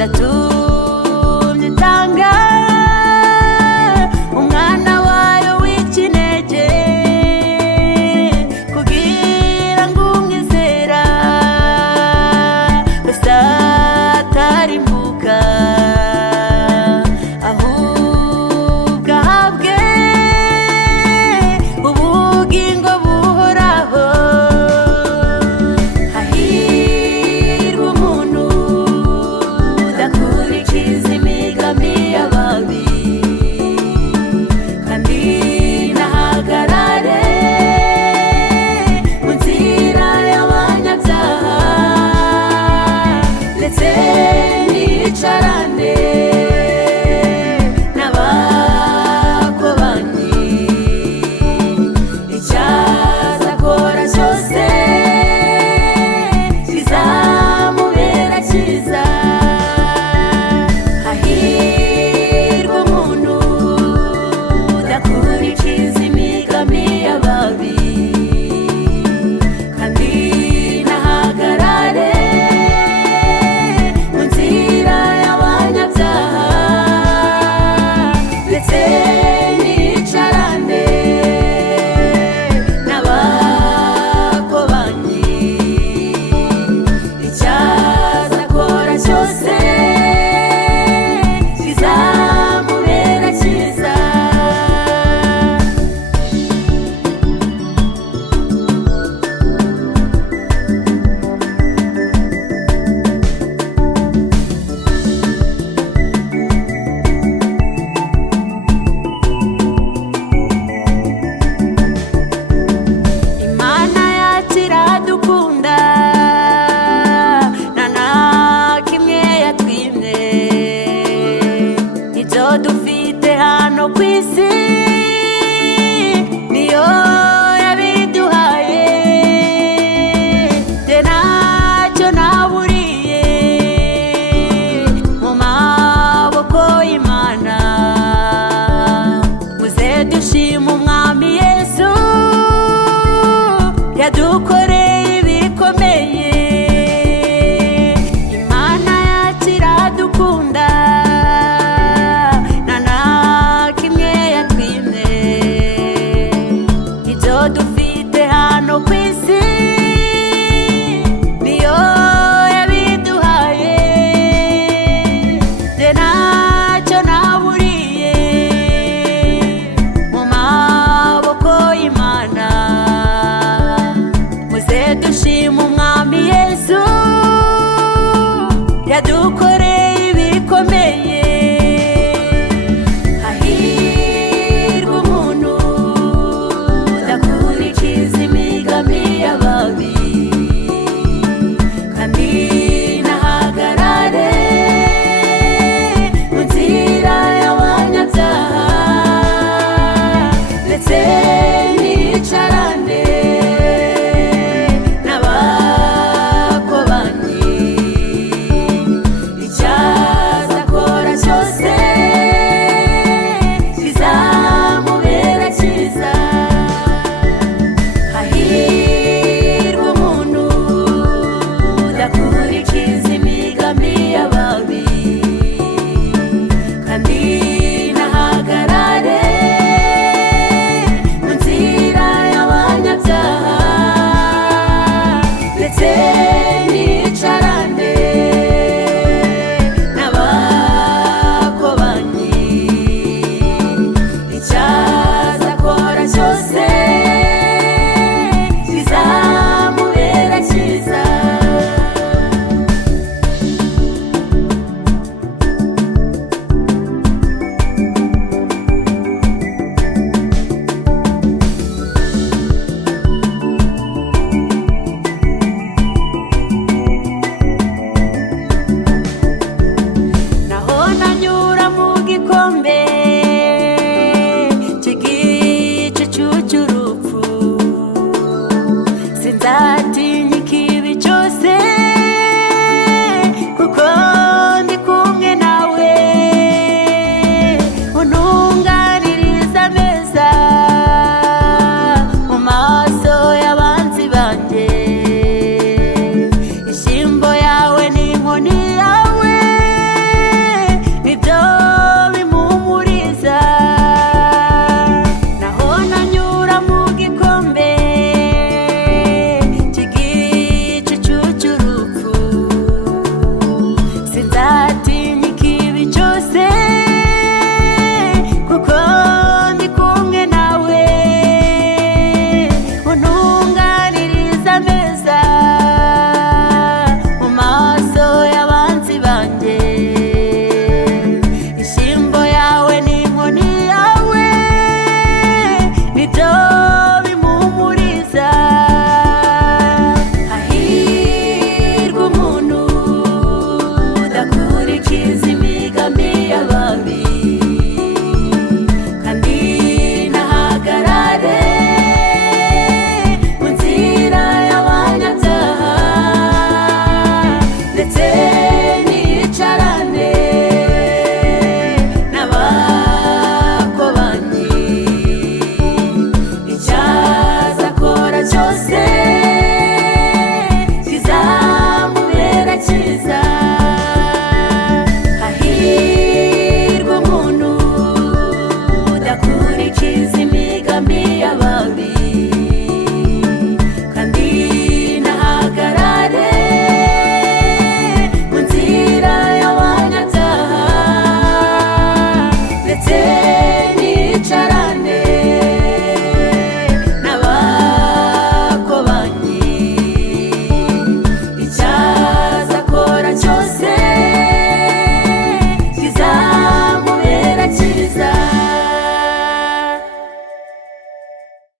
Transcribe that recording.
yatumye itanga umwana wayo w'ikinege kugira ngo umwizera wese atarimbuka ahubwo ahabwe ubugingo buhoraho. Hahirwa umuntu udakurikiza imigambi y'ababi, kandi ntahagarare mu nzira y'abanyabyaha, ndetse ntiyicarane n'abakobanyi. Icyaza akora cyose kizamubera cyiza. Hahirwa umuntu udakurikiza imigambi y'ababi, kandi ntahagarare mu nzira y'abanyabyaha, ndetse ntiyicarane n'abakobanyi. Icyaza akora cyose kizamubera cyiza. Imana yacu iradukunda, nta na kimwe yatwimye. Ibyo dufite hano ku isi niyo yabiduhaye. Jye ntacyo naburiye mu maboko y'Imana. Muze dushime umwami Yesu, yadukoreye ibikomeye. Imana yacu iradukunda, nta na kimwe yatwimye. Ibyo dufite hano ku isi niyo yabiduhaye. Jye ntacyo naburiye mu maboko y'Imana. Muze dushime umwami Yesu, yadukoreye ibikomeye.